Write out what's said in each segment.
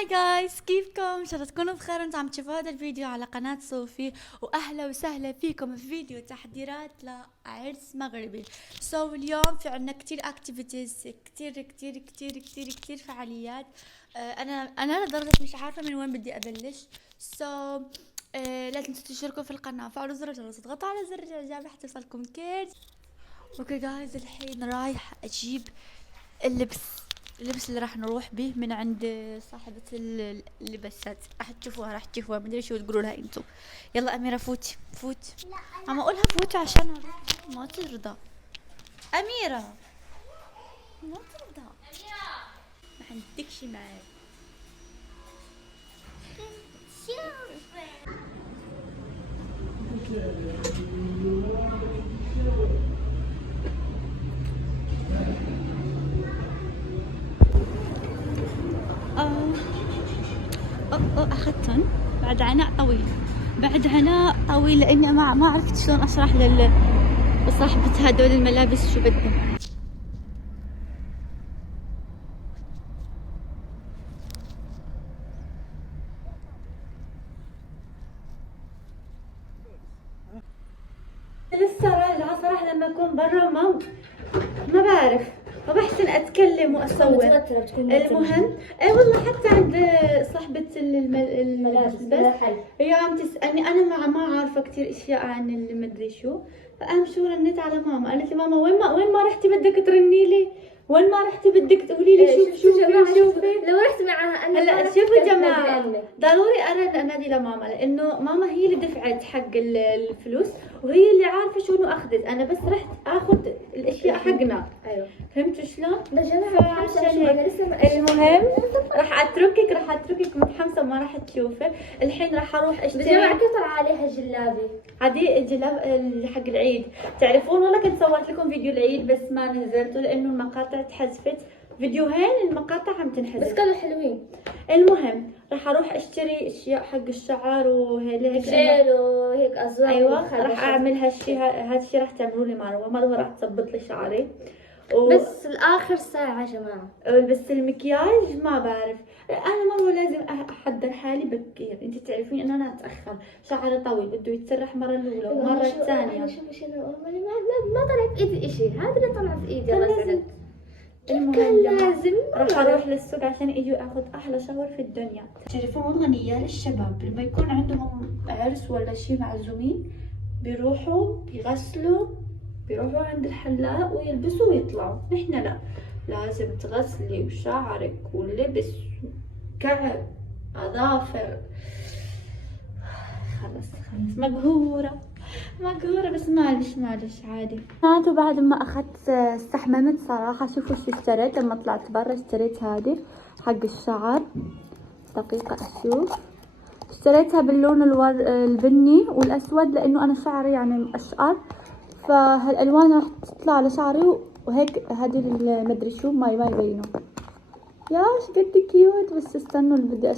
هاي جايز، كيفكم؟ ان شاء الله تكونوا بخير. انتم عم تشوفوا هذا الفيديو على قناة صوفي، واهلا وسهلا فيكم في فيديو تحضيرات لعرس مغربي. اليوم في عنا كتير اكتيفيتيز، كتير فعاليات. انا لدرجة مش عارفة من وين بدي ابلش. لا تنسوا تشتركوا في القناة، فعلوا زر الجرس، اضغطوا على زر الاعجاب حتى يوصلكم كل. اوكي جايز، الحين رايح اجيب اللبس اللبس اللي راح نروح به من عند صاحبة اللبسات. راح تشوفوها مدري شو تقولوا لها انتو. يلا اميرة فوتي. عم اقولها فوتي عشان ما ترضى. اميرة ما ترضى، ما عندكش معي. اه اخذتن بعد عناء طويل لاني ما عرفت شلون اشرح لصاحبة هدول الملابس شو بدهم. صراحة لما أكون برا ما بعرف، ما بحسن أتكلم وأصور. المهم إيه والله، حتى عند صاحبة الملابس بس هي عم تسألني، أنا ما عارفة كتير أشياء عن المدري شو. فأهم شو رنيت على ماما، قالت لي ماما وين ما رحتي بدك ترني لي، وين ما رحتي بدك تقولي لي شوفي. لو رحت معها انا هلا شوفوا جماعة، ضروري انادي لماما، لانه ماما هي اللي دفعت حق الفلوس، وهي اللي عارفه شنو اخذت. انا بس رحت اخذ الاشياء حقنا. ايوه فهمتوا شلون؟ يا جماعه عشان هيك المهم راح اتركك متحمسه وما راح تشوفي. الحين راح اروح اشتري. جماعه كيف طلع عليها جلابي؟ عادي الجلاب حق العيد. تعرفون والله كنت صورت لكم فيديو العيد بس ما نزلته لانه المقاطع اتحذفت. فيديوهين المقاطع عم تنحذف بس كانوا حلوين. المهم راح اروح اشتري اشياء حق الشعر وهيك شيل وهيك ازواج. ايوه راح اعمل هالشي. هذا الشيء راح تعملوا لي مروه راح تظبط لي شعري بس الاخر ساعه يا جماعه. بس المكياج ما بعرف. انا مروه لازم احضر حالي بكير. انت تعرفين انه انا اتاخر، شعري طويل بده يتسرح مره الاولى ومره الثانيه. شوفي ما طلع في ايدي اشي، هذا اللي طلع في ايدي. الله يسعدك. المهم لازم راح اروح للسوق عشان اجي اخذ احلى شاور في الدنيا. تعرفون والله نيال الشباب لما يكون عندهم عرس ولا شيء معزومين بيروحوا يغسلوا، بيروحوا عند الحلاق ويلبسوا ويطلعوا. نحن لا، لازم تغسلي وشعرك ولبس وكعب اظافر. خلص مقهورة بس معلش عادي. هاتوا بعد ما اخذت استحممت صراحة. شوفوا شو اشتريت لما طلعت برا. اشتريت هذه حق الشعر، دقيقة اشوف. اشتريتها باللون البني والاسود لانه انا شعري يعني اشقر، فهالالوان راح تطلع على شعري وهيك. هذه المدري شو ما يبينوا. يا ايش قد كيوت. بس استنوا اللي بدي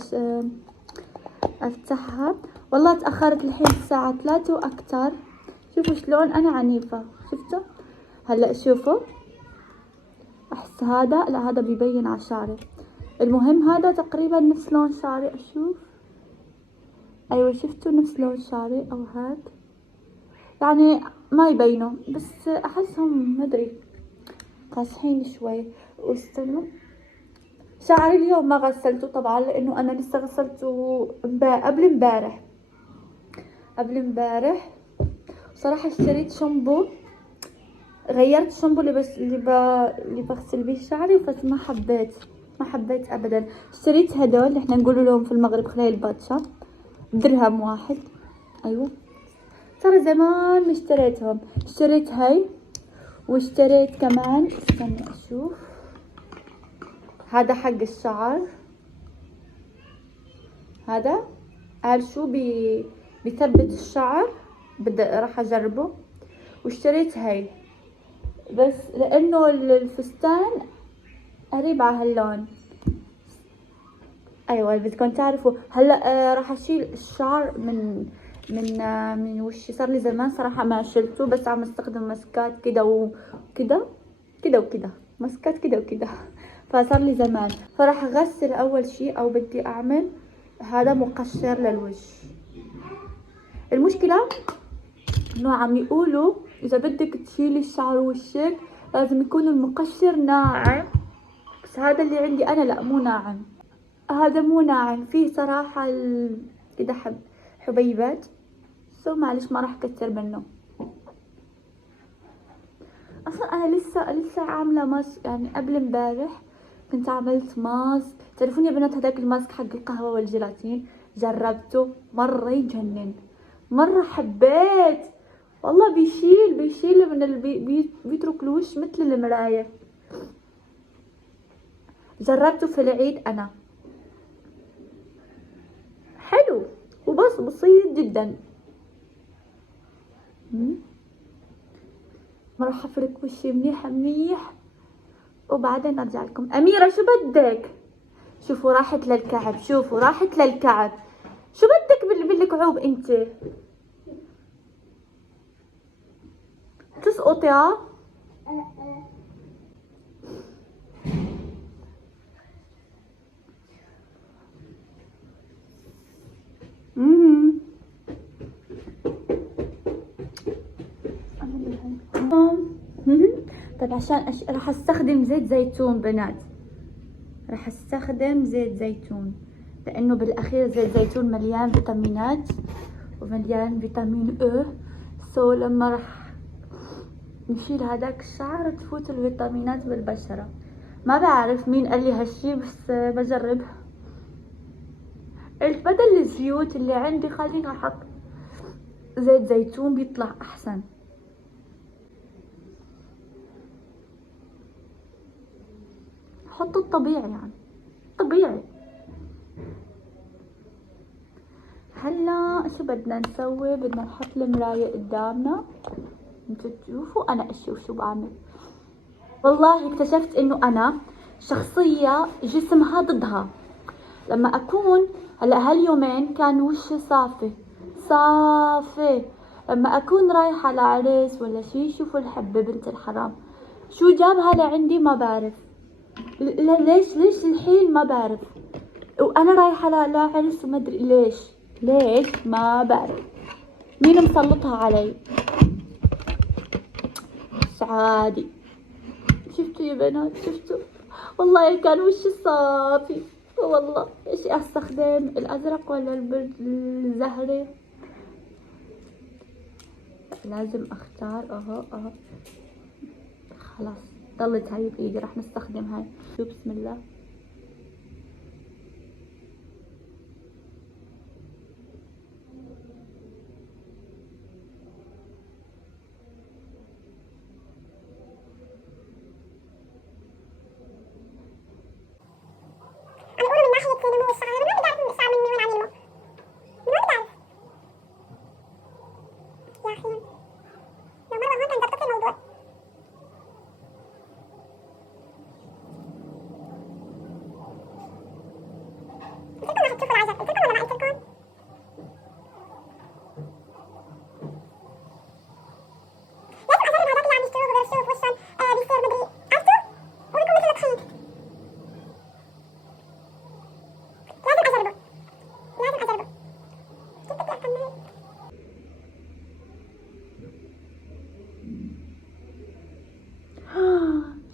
افتحها. والله تأخرت الحين الساعة 3 وأكتر. شوفوا شلون أنا عنيفة، شفتوا؟ هلأ شوفوا، أحس هذا بيبين على شعري. المهم هذا تقريبا نفس لون شعري. أشوف، أيوة شفتوا نفس لون شعري أو هاد، يعني ما يبينوا بس أحسهم مدري قاصحين شوي. واستنوا، شعري اليوم ما غسلته طبعا لأنه أنا لسه غسلته قبل امبارح. صراحة اشتريت شامبو، غيرت الشامبو اللي بغسل بيه شعري، بس ما حبيت ابدا. اشتريت هدول اللي احنا نقول لهم في المغرب خليل باتشا، درهم واحد. ايوه ترى زمان ما اشتريتهم. اشتريت هاي واشتريت كمان، استنى اشوف، هذا حق الشعر. هذا قال شو بيثبت الشعر، راح اجربه. واشتريت هاي بس لانه الفستان قريب على هاللون. ايوه بدكم تعرفوا. هلا راح اشيل الشعر من وشي. صار لي زمان صراحه ما شلته، بس عم استخدم ماسكات كده وكده، ماسكات كده وكده. فصار لي زمان. فراح اغسل اول شيء، او بدي اعمل هذا مقشر للوجه. المشكلة انه عم يقولوا اذا بدك تشيلي الشعر وشك لازم يكون المقشر ناعم، بس هذا اللي عندي انا لا مو ناعم، هذا مو ناعم، فيه صراحة كده حبيبات، معلش ما راح كتر منه. اصلا انا لسه عامله ماسك، يعني قبل امبارح كنت عملت ماسك. تعرفون يا بنات هذاك الماسك حق القهوه والجيلاتين جربته، مره يجنن، مره حبيت والله. بيشيل من بيترك الوش مثل المرايه. جربته في العيد انا، حلو وبس بسيط جدا. راح افرك وشي منيح منيح وبعدين ارجع لكم. اميرة شو بدك؟ شوفوا راحت للكعب، شوفوا راحت للكعب. شو بدك بالكعوب انت؟ تسقطي ها؟ طيب عشان راح استخدم زيت زيتون بنات، راح استخدم زيت زيتون لانه بالاخير زيت زيتون مليان فيتامينات ومليان فيتامين او. لما راح نشيل هذاك الشعر تفوت الفيتامينات بالبشرة. ما بعرف مين قال لي هالشي بس بجرب. قلت بدل الزيوت اللي عندي خليني احط زيت زيتون بيطلع احسن. حط الطبيعي يعني طبيعي. هلا شو بدنا نسوي؟ بدنا نحط المراية قدامنا انتو تشوفوا انا اشوف شو بعمل. والله اكتشفت انه انا شخصية جسمها ضدها. لما اكون هلا هاليومين كان وشي صافي. لما اكون رايحة لعريس ولا شي، شوفوا الحبة بنت الحرام شو جابها لعندي ما بعرف. ليش الحين ما بعرف، وانا رايحة لعرس وما ادري ليش ما بعرف مين مسلطها علي. بس عادي. شفتوا يا بنات؟ شفتوا والله كان وشي صافي والله. ايش استخدم، الازرق ولا الزهري؟ لازم اختار. اهو خلاص ضلت هاي بايدي، راح نستخدم هاي. شو بسم الله.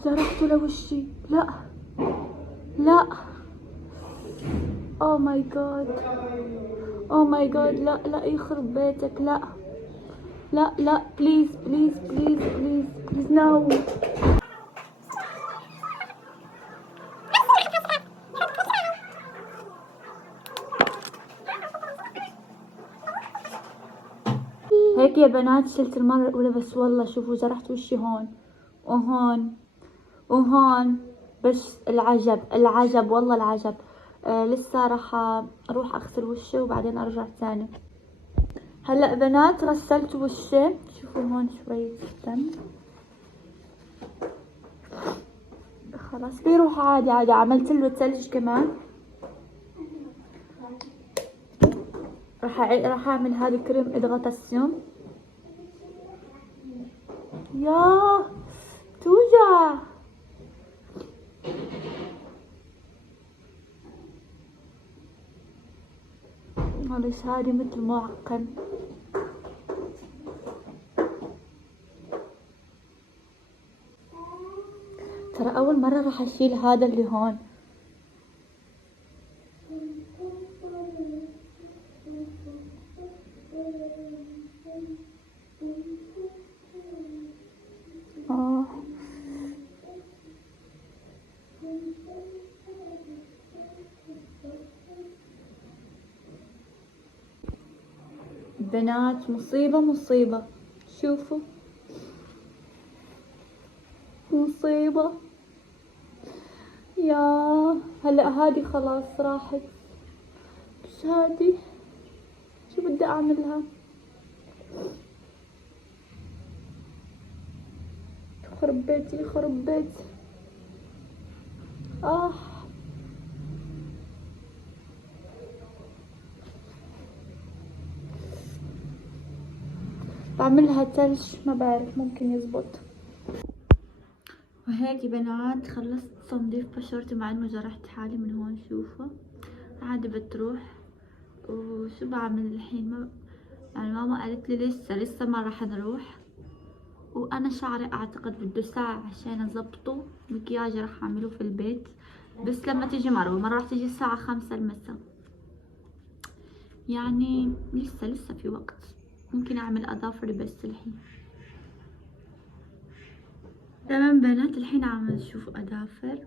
جرحته لوشي. لا او ماي جاد لا يخرب بيتك. لا بليز نو. هيك يا بنات شلت المرة الأولى بس والله شوفوا جرحت وشي هون وهون بس العجب والله العجب. لسه راح اروح اغسل وشي وبعدين ارجع ثاني. هلا بنات غسلت وشي، شوفوا هون شوية دم خلاص بيروح عادي. عملت له ثلج كمان. راح اعمل هذا كريم ادغاتاسيون. ياه توجع. معلش هادي مثل معقم. ترى أول مرة راح أشيل هذا اللي هون. بنات مصيبة مصيبة، شوفوا مصيبة. يا هلا هادي خلاص راحت، بس هادي شو بدي اعملها؟ خرب بيتي خرب بيتي. بعملها تلج، ما بعرف ممكن يزبط. وهيك يا بنات خلصت تنظيف بشرتي، مع انه جرحت حالي من هون. شوفوا عادي بتروح. وشو بعمل الحين؟ ما يعني ماما قالت لي لسه ما راح نروح. وانا شعري اعتقد بده ساعة عشان اظبطه. مكياج راح اعمله في البيت، بس لما تيجي مرة راح تيجي الساعة 5 المساء، يعني لسه في وقت. ممكن اعمل اظافري بس الحين. تمام بنات، الحين عم نشوف اظافر.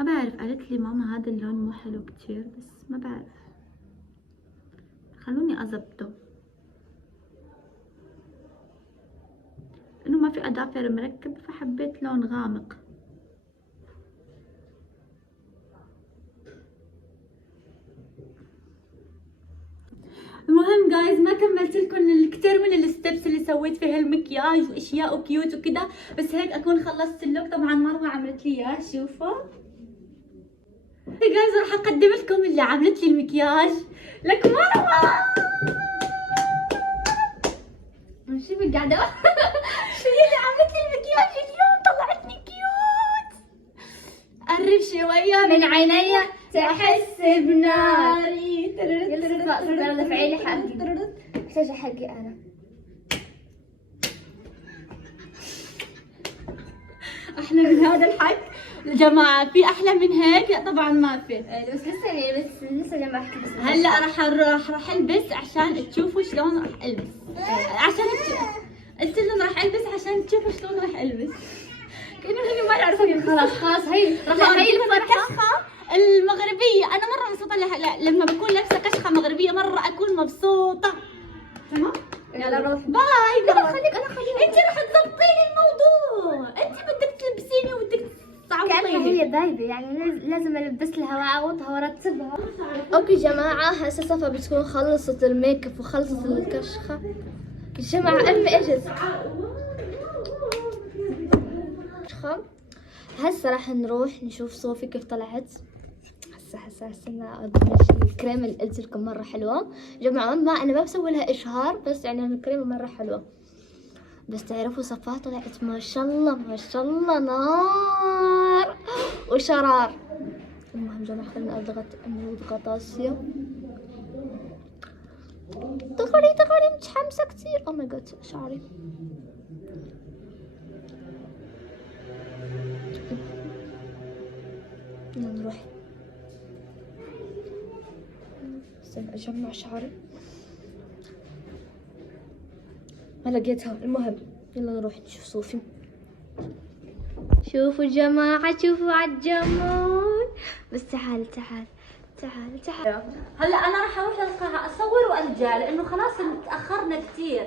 ما بعرف، قالت لي ماما هذا اللون مو حلو كتير، بس ما بعرف، خلوني اظبطه انه ما في اظافر مركب، فحبيت لون غامق. المهم جايز ما كملت لكم الكثير من الستبس اللي سويت فيها المكياج واشياء وكيوت وكده، بس هيك اكون خلصت اللوك. طبعا مروه عملت لي اياه، شوفوا جايز راح اقدم لكم اللي عملت لي المكياج. لك مروه شوفي قاعدة شو هي اللي عملت لي المكياج اليوم؟ طلعتني كيوت. قرب شويه من عيني تحس بناري. يلا فعيلي حقي، احتاج حقي انا. احلى من هذا الحق يا جماعه؟ في احلى من هيك؟ لا طبعا ما في. بس لسه جماعة احكي. بس هلا راح البس عشان تشوفوا شلون راح البس. عشان قلت لهم راح البس عشان تشوفوا شلون راح البس. كانوا هن ما يعرفون. خلاص هي هي الكشخه المغربيه. انا مره مبسوطه لما بكون لابسه كشخه مغربيه، مره اكون مبسوطه. تمام يلا روح باي. انا خليك انت راح تظبطيني الموضوع، انت بدك تلبسيني وبدك كأنها تعوضيني. هي دايبة، يعني لازم البس لها واعوضها وارتبها. اوكي جماعة، هسه صفا بتكون خلصت الميك اب وخلصت الكشخة. جماعة امي اجت. هسه راح نروح نشوف صوفي كيف طلعت. هسه الكريمة اللي قلت لكم مرة حلوة. جماعة انا ما بسوي لها اشهار، بس يعني الكريمة مرة حلوة. بس تعرفوا صفاء طلعت ما شاء الله نار وشرار. المهم جماعة خلينا اضغط اسيا. دغري متحمسة كتير. او ماي جاد شعري. يلا نروح. استنى اجمع شعري، ما لقيتها. المهم يلا نروح نشوف صوفي. شوفوا جماعة، شوفوا عالجمال. بس تعال هلا انا راح اروح للقاعه اصور وارجع، لانه خلاص تاخرنا كثير.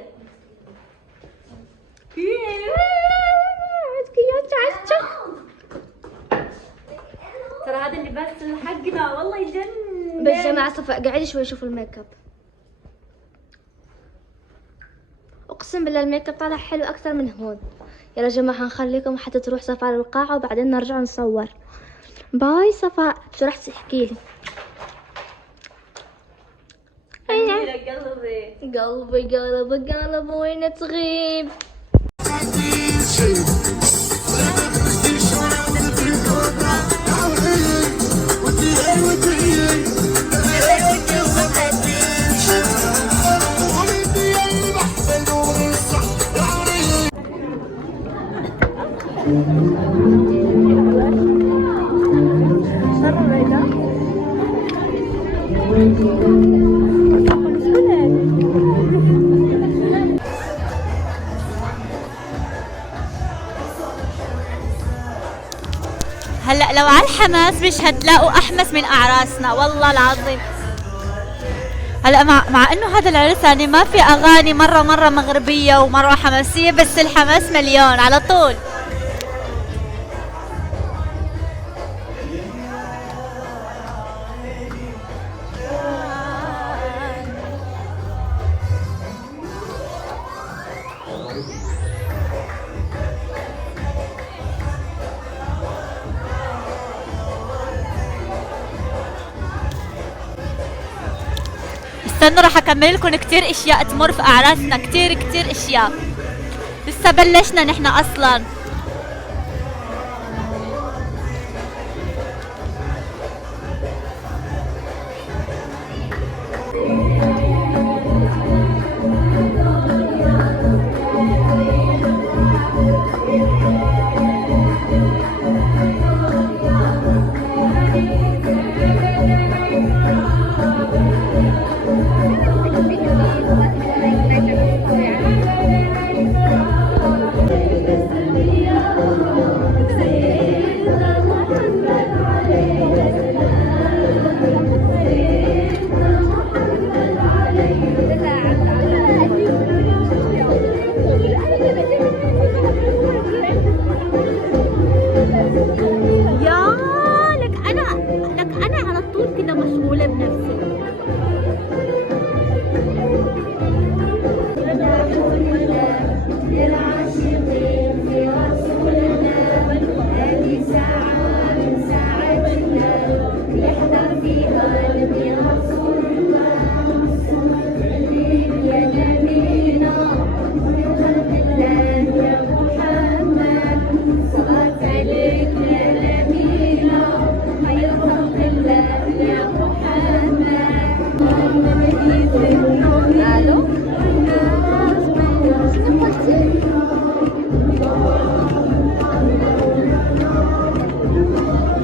ترى هذا اللباس حقنا والله يجنن. بس جماعة صفاء قاعدة شوي شوفوا الميك اب. اقسم بالله الميك اب طالع حلو اكثر من هون. يلا جماعة نخليكم حتى تروح صفاء للقاعة وبعدين نرجع نصور. باي صفاء، شو راح تحكي لي؟ قلبي وين تغيب. الحماس مش هتلاقوا احمس من اعراسنا والله العظيم. هلا مع انه هذا العرس يعني ما في اغاني مرة مغربية ومرة حماسية، بس الحماس مليون على طول. استنوا راح اكمل لكم كتير اشياء تمر في اعراسنا، كتير اشياء لسه بلشنا نحن اصلا.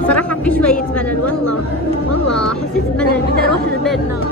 صراحة في شوية ملل، والله حسيت بملل، بدي اروح لبيتنا.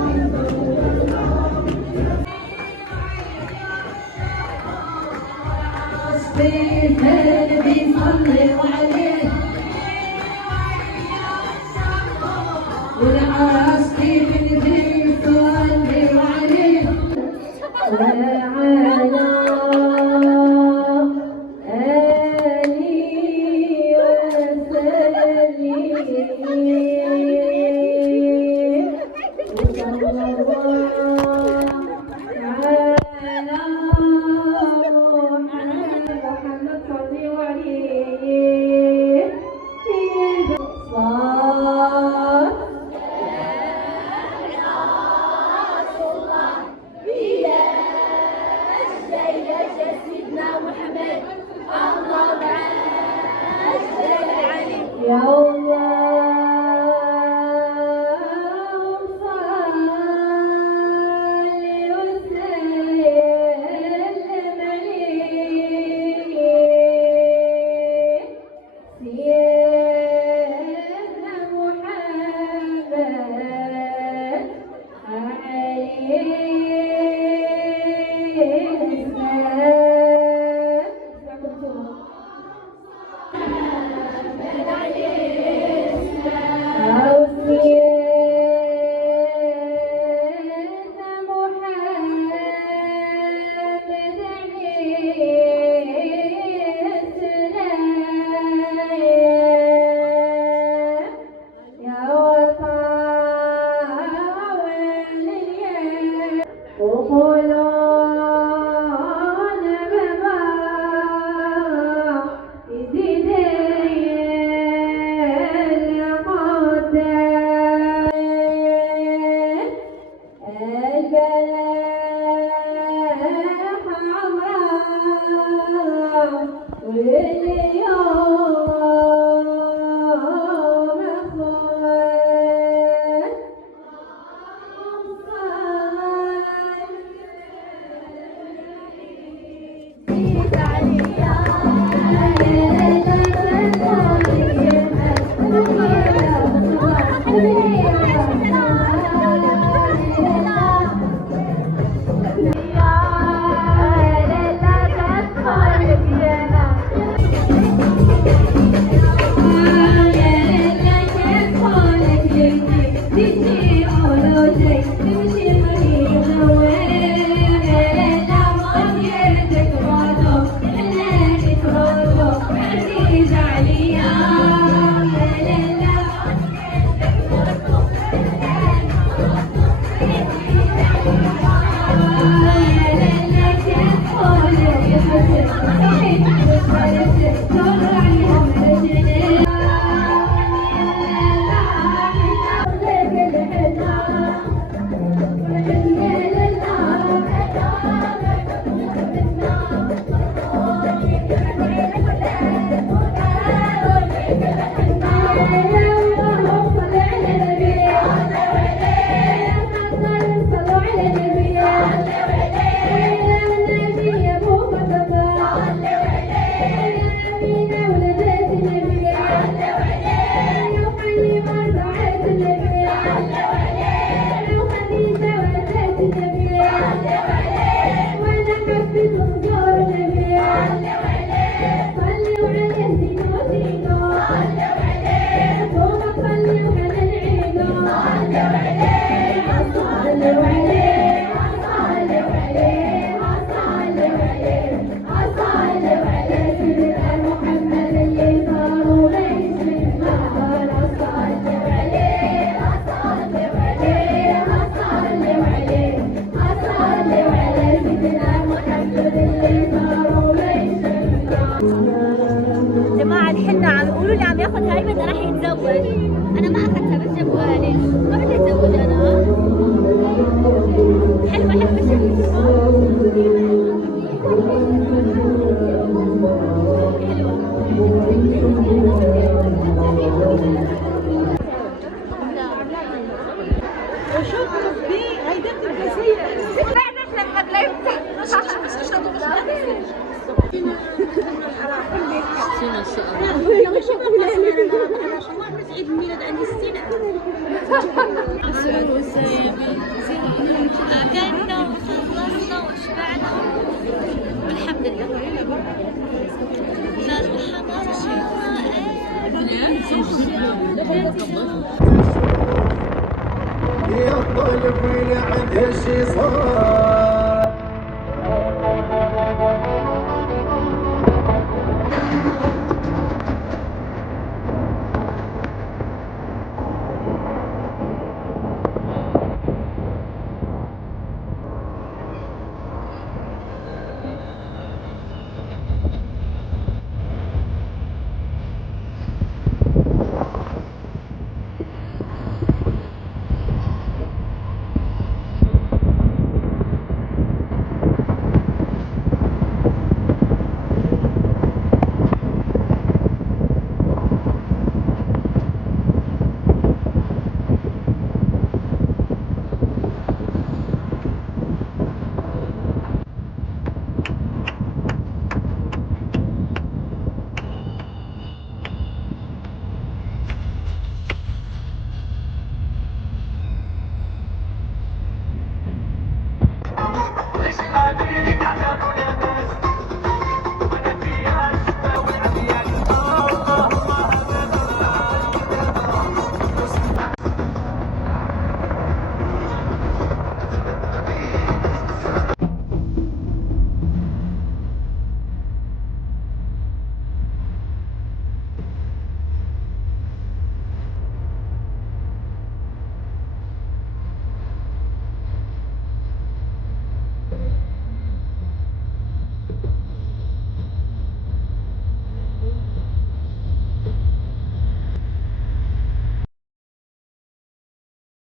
انا ما اخذتها بس جابوها لي، ما بدي ازود انا. حلوه حلوه أكلنا وخلصنا وشبعنا والحمد لله. صار الحضارة يا طالب وين عند هالشي صار